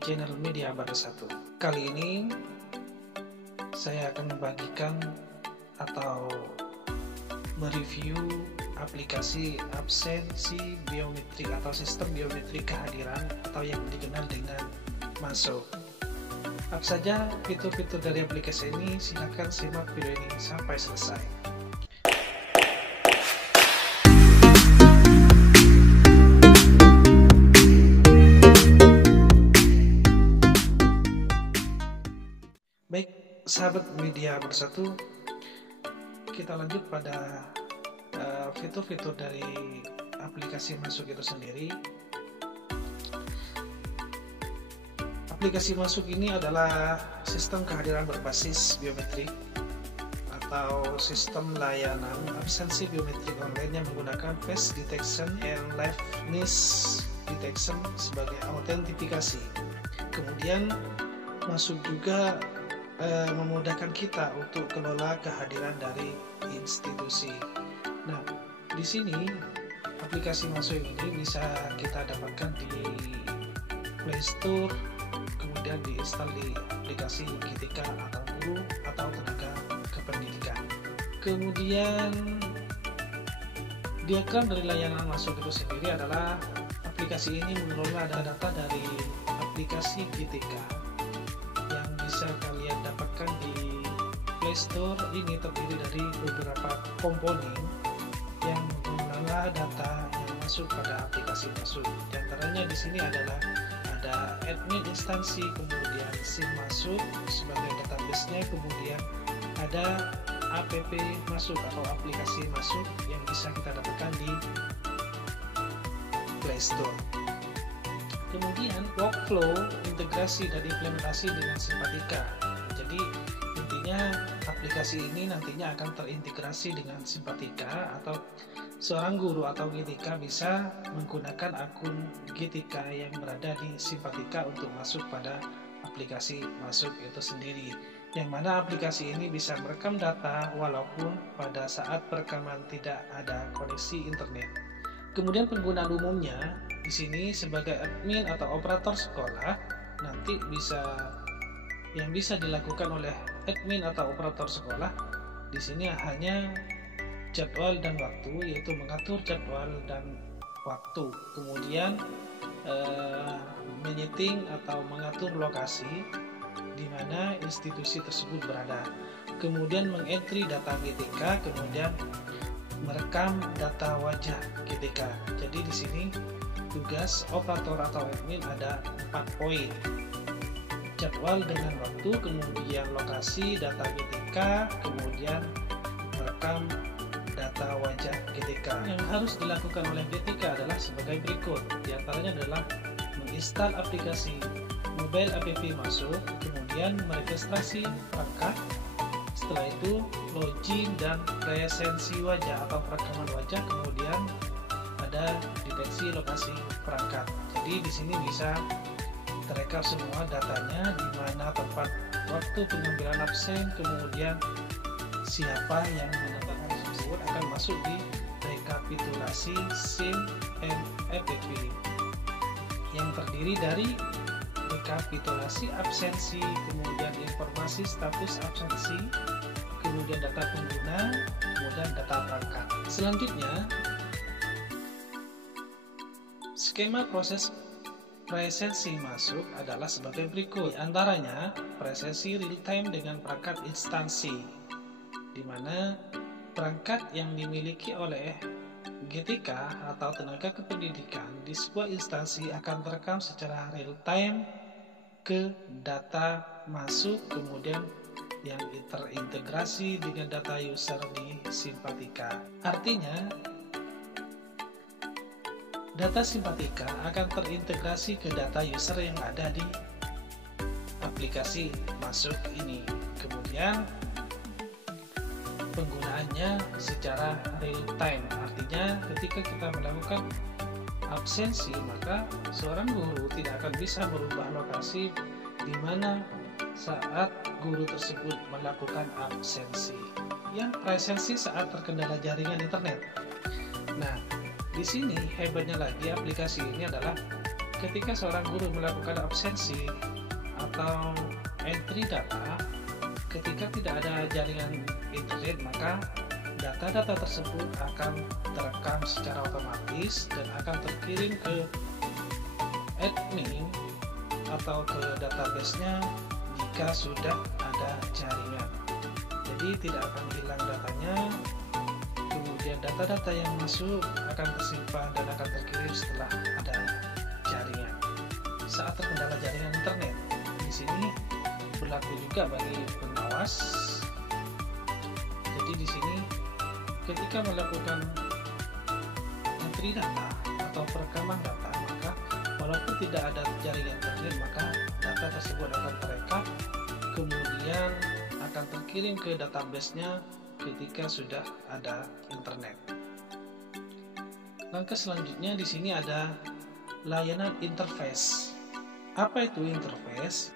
channel Media Baru 1. Kali ini saya akan membagikan atau mereview aplikasi absensi biometrik atau sistem biometrik kehadiran atau yang dikenal dengan Masuk. Apa saja fitur-fitur dari aplikasi ini? Silahkan simak video ini sampai selesai. Baik, sahabat Media Baru 1, kita lanjut pada fitur-fitur dari aplikasi Masuk itu sendiri. Aplikasi Masuk ini adalah sistem kehadiran berbasis biometrik atau sistem layanan absensi biometrik online yang menggunakan face detection and liveness detection sebagai autentifikasi. Kemudian Masuk juga memudahkan kita untuk kelola kehadiran dari institusi. Nah, di sini aplikasi Masuk ini bisa kita dapatkan di Play Store, kemudian diinstal di aplikasi GTK atau guru atau tenaga kependidikan. Kemudian diagram dari layanan Masuk itu sendiri adalah aplikasi ini mengelola data dari aplikasi GTK yang bisa kalian dapatkan di Play Store. Ini terdiri dari beberapa komponen yang mengelola data yang masuk pada aplikasi Masuk. Di antaranya di sini adalah ada admin instansi, kemudian SIM Masuk sebagai database-nya, kemudian ada app Masuk atau aplikasi Masuk yang bisa kita dapatkan di Play Store. Kemudian workflow, integrasi dan implementasi dengan Simpatika. Jadi intinya aplikasi ini nantinya akan terintegrasi dengan Simpatika, atau seorang guru atau GTK bisa menggunakan akun GTK yang berada di Simpatika untuk masuk pada aplikasi Masuk itu sendiri, yang mana aplikasi ini bisa merekam data walaupun pada saat perekaman tidak ada koneksi internet. Kemudian penggunaan umumnya di sini sebagai admin atau operator sekolah, nanti yang bisa dilakukan oleh admin atau operator sekolah di sini hanya jadwal dan waktu, yaitu mengatur jadwal dan waktu, kemudian menyeting atau mengatur lokasi di mana institusi tersebut berada, kemudian mengentry data GTK, kemudian merekam data wajah GTK. Jadi di sini tugas operator atau admin ada 4 poin: jadwal dengan waktu, kemudian lokasi data GTK, kemudian merekam data wajah GTK. Yang harus dilakukan oleh GTK adalah sebagai berikut. Di antaranya adalah menginstal aplikasi mobile app Masuk, kemudian meregistrasi perangkat, setelah itu login dan presensi wajah atau perekaman wajah, kemudian ada deteksi lokasi perangkat. Jadi di sini bisa terekam semua datanya, di mana tempat waktu pengambilan absen, kemudian siapa yang menetapkan tersebut akan masuk di rekapitulasi SIM MFP yang terdiri dari rekapitulasi absensi, kemudian informasi status absensi, kemudian data pengguna, kemudian data perangkat. Selanjutnya, skema proses presensi Masuk adalah sebagai berikut. Di antaranya, presensi real time dengan perangkat instansi, di mana perangkat yang dimiliki oleh GTK atau tenaga kependidikan di sebuah instansi akan terekam secara real time ke data Masuk, kemudian yang terintegrasi dengan data user di Simpatika. Artinya, data Simpatika akan terintegrasi ke data user yang ada di aplikasi Masuk ini. Kemudian penggunaannya secara real time, artinya ketika kita melakukan absensi, maka seorang guru tidak akan bisa merubah lokasi di mana saat guru tersebut melakukan absensi. Yang presensi saat terkendala jaringan internet. Nah, di sini hebatnya lagi aplikasi ini adalah ketika seorang guru melakukan absensi atau entry data, ketika tidak ada jaringan internet, maka data-data tersebut akan terekam secara otomatis dan akan terkirim ke admin atau ke database-nya jika sudah ada jaringan. Jadi tidak akan hilang datanya, kemudian data-data yang masuk akan tersimpan dan akan terkirim setelah ada jaringan. Saat terkendala jaringan internet, di sini berlaku juga bagi pengawas. Jadi di sini ketika melakukan entry data atau perekaman data, maka walaupun tidak ada jaringan internet, maka data tersebut akan terekam, kemudian akan terkirim ke database-nya ketika sudah ada internet. Langkah selanjutnya di sini ada layanan interface. Apa itu interface?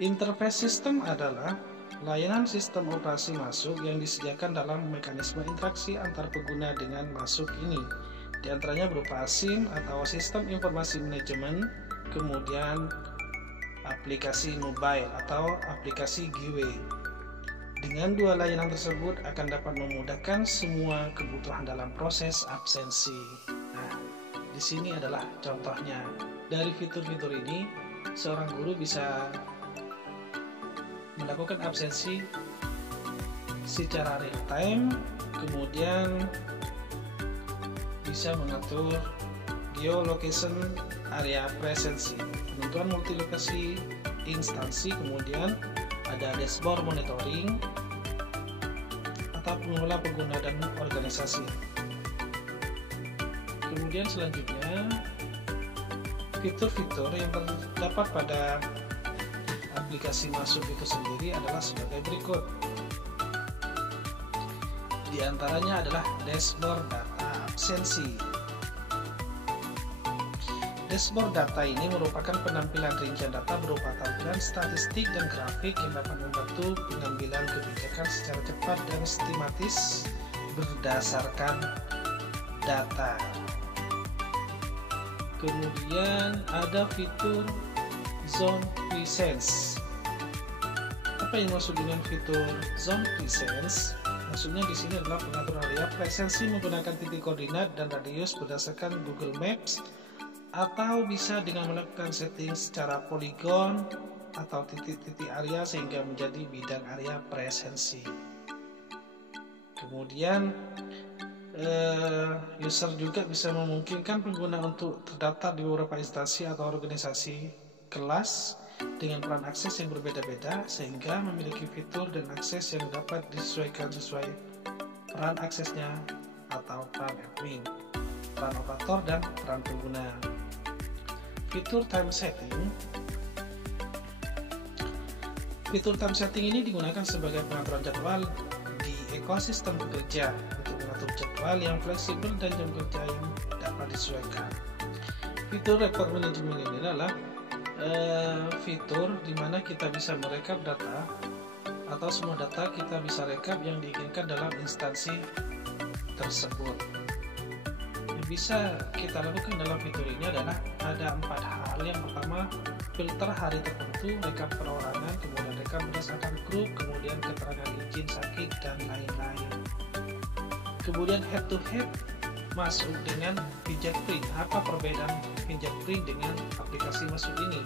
Interface system adalah layanan sistem operasi masuk yang disediakan dalam mekanisme interaksi antar pengguna dengan masuk ini. Di antaranya berupa SIM atau sistem informasi manajemen, kemudian aplikasi mobile atau aplikasi gateway. Dengan dua layanan tersebut akan dapat memudahkan semua kebutuhan dalam proses absensi. Nah, di sini adalah contohnya. Dari fitur-fitur ini, seorang guru bisa melakukan absensi secara real time, kemudian bisa mengatur geolocation area presensi, penentuan multilokasi instansi, kemudian ada dashboard monitoring atau pengelola pengguna dan organisasi. Kemudian selanjutnya fitur-fitur yang terdapat pada aplikasi masuk itu sendiri adalah sebagai berikut. Di antaranya adalah dashboard data absensi. Dashboard data ini merupakan penampilan rincian data berupa tampilan statistik dan grafik yang dapat membantu pengambilan kebijakan secara cepat dan sistematis berdasarkan data. Kemudian ada fitur zone presence. Apa yang maksud dengan fitur zone presence? Maksudnya di sini adalah pengaturan area presensi menggunakan titik koordinat dan radius berdasarkan Google Maps, atau bisa dengan melakukan setting secara poligon atau titik-titik area sehingga menjadi bidang area presensi. Kemudian user juga bisa memungkinkan pengguna untuk terdaftar di beberapa instansi atau organisasi kelas dengan peran akses yang berbeda-beda sehingga memiliki fitur dan akses yang dapat disesuaikan sesuai peran aksesnya atau peran admin, peran operator, dan peran pengguna. Fitur time setting. Fitur time setting ini digunakan sebagai pengaturan jadwal di ekosistem bekerja untuk mengatur jadwal yang fleksibel dan jam kerja yang dapat disesuaikan. Fitur record management ini adalah fitur di mana kita bisa merekap data atau semua data kita bisa rekap yang diinginkan dalam instansi tersebut. Yang bisa kita lakukan dalam fitur ini adalah ada 4 hal. Yang pertama, filter hari tertentu, rekap perorangan, kemudian rekap berdasarkan grup, kemudian keterangan izin sakit, dan lain-lain. Kemudian head to head masuk dengan fingerprint. Apa perbedaan fingerprint dengan aplikasi masuk ini?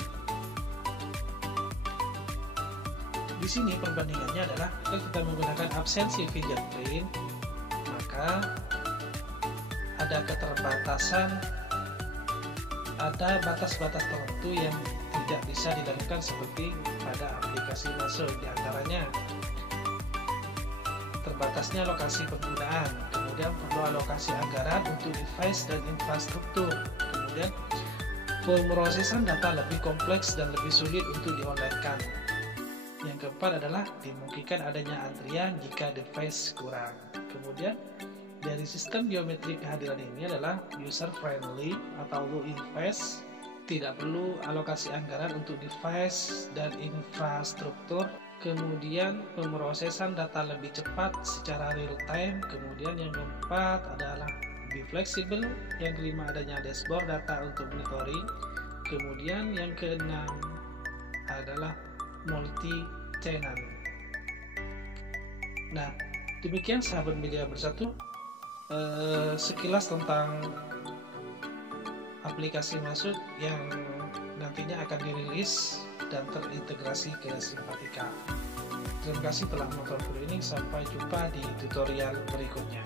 Di sini perbandingannya adalah jika kita menggunakan absensi fingerprint, maka ada keterbatasan, ada batas-batas tertentu yang tidak bisa dilakukan seperti pada aplikasi masuk. Di antaranya terbatasnya lokasi penggunaan, kemudian perlu alokasi anggaran untuk device dan infrastruktur, kemudian pemrosesan data lebih kompleks dan lebih sulit untuk di-online-kan. Yang keempat adalah dimungkinkan adanya antrian jika device kurang. Kemudian dari sistem biometrik kehadiran ini adalah user friendly atau low invest, tidak perlu alokasi anggaran untuk device dan infrastruktur. Kemudian pemrosesan data lebih cepat secara real time. Kemudian yang keempat adalah lebih fleksibel. Yang kelima adanya dashboard data untuk monitoring. Kemudian yang keenam adalah multi tenant. Nah, demikian sahabat media bersatu, sekilas tentang aplikasi Masud yang nantinya akan dirilis dan terintegrasi ke Simpatika. Terima kasih telah menonton video ini, sampai jumpa di tutorial berikutnya.